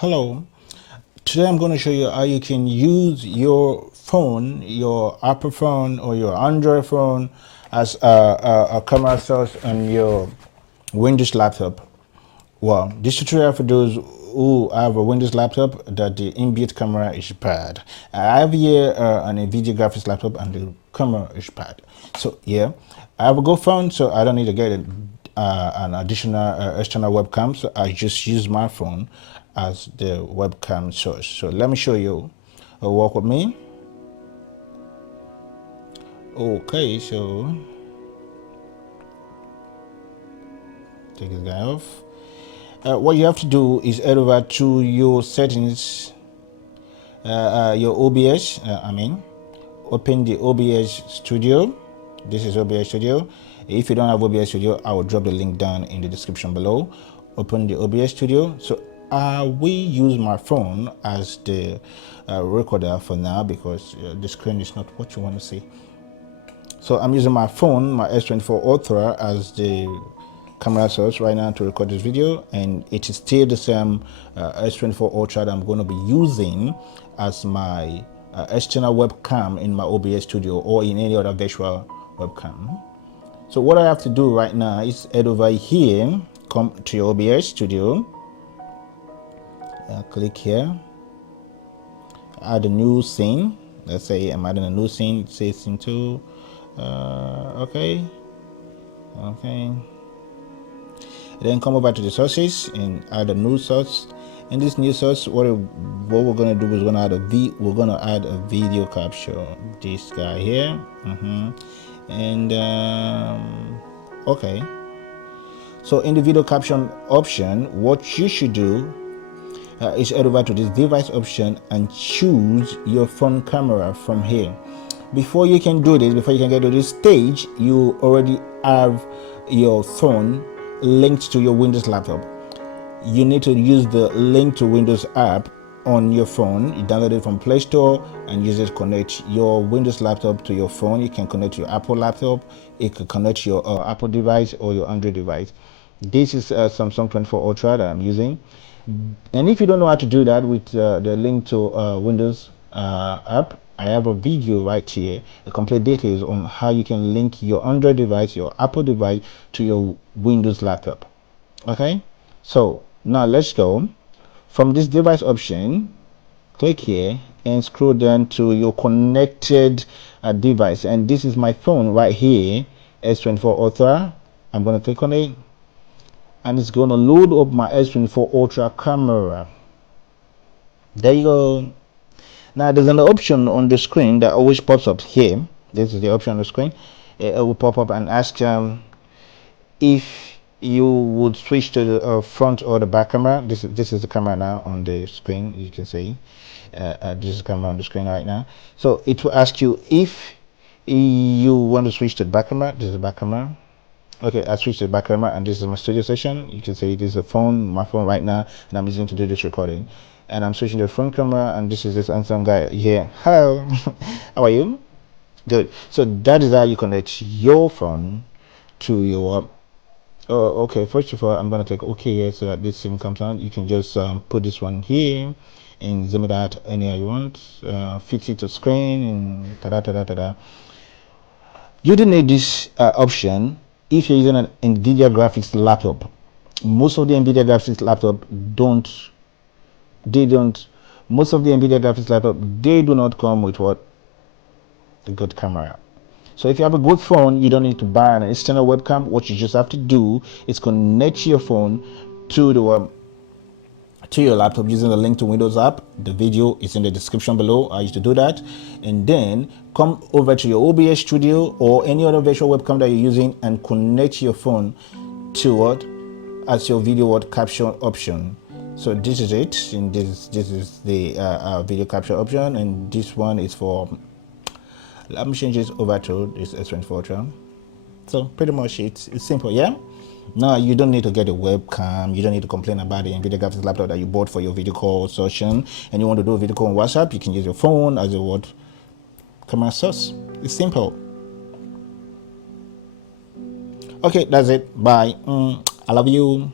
Hello, today I'm going to show you how you can use your phone, your Apple phone or your Android phone as a camera source on your Windows laptop. Well, this tutorial for those who have a Windows laptop that the inbuilt camera is bad. I have here an NVIDIA graphics laptop and the camera is bad. So yeah, I have a good phone, so I don't need to get an additional external webcam. So I just use my phone as the webcam source. So let me show you. Work with me. Okay, so take this guy off. What you have to do is head over to your settings, your OBS. Open the OBS Studio. This is OBS Studio. If you don't have OBS Studio, I will drop the link down in the description below. Open the OBS Studio. So we use my phone as the recorder for now because the screen is not what you want to see. So I'm using my phone, my S24 Ultra, as the camera source right now to record this video, and it is still the same S24 Ultra that I'm going to be using as my external webcam in my OBS Studio or in any other virtual webcam. So what I have to do right now is head over here, come to your OBS Studio, click here, add a new scene. Let's say I'm adding a new scene, say scene 2. Okay. Then come over to the sources and add a new source. In this new source, what we're gonna do is we're gonna add a video capture. This guy here, and okay. So in the video caption option, what you should do is head over to this device option and choose your phone camera from here. Before you can do this, before you can get to this stage, you already have your phone linked to your Windows laptop. You need to use the link to Windows app on your phone. You download it from Play Store and use it to connect your Windows laptop to your phone. You can connect your Apple laptop. You can connect your Apple device or your Android device. This is Samsung 24 Ultra that I'm using. And if you don't know how to do that with the link to Windows app, I have a video right here, the complete details on how you can link your Android device, your Apple device to your Windows laptop. Okay, so now let's go. From this device option, click here and scroll down to your connected device. And this is my phone right here, S24 Ultra. I'm going to click on it. And it's going to load up my S24 Ultra camera. There you go. Now there's an option on the screen that always pops up here. This is the option on the screen. It will pop up and ask if you would switch to the front or the back camera. This is the camera now on the screen. You can see this is the camera on the screen right now. So it will ask you if you want to switch to the back camera. This is the back camera. Okay, I switched to the back camera, and this is my studio session. You can see this is my phone right now, and I'm using to do this recording. And I'm switching to the front camera, and this is this handsome guy here. Hello, how are you? Good. So that is how you connect your phone to your. Oh, okay. First of all, I'm gonna click OK here so that this scene comes on. You can just put this one here and zoom it out anywhere you want. Fix it to screen and ta da ta da ta da. You don't need this option if you're using an NVIDIA graphics laptop. Most of the NVIDIA graphics laptop most of the NVIDIA graphics laptop, they do not come with a good camera. So if you have a good phone, you don't need to buy an external webcam. What you just have to do is connect your phone to your laptop using the link to Windows app. The video is in the description below. I used to do that. And then come over to your OBS Studio or any other virtual webcam that you're using and connect your phone to it as your video capture option. So this is it, and this is the video capture option, and this one is for, let me change this over to this S24 Ultra. So pretty much it's simple, yeah? Now you don't need to get a webcam, you don't need to complain about the NVIDIA graphics laptop that you bought for your video call session, and you want to do a video call on WhatsApp, you can use your phone as a camera source. It's simple. Okay, that's it. Bye. I love you.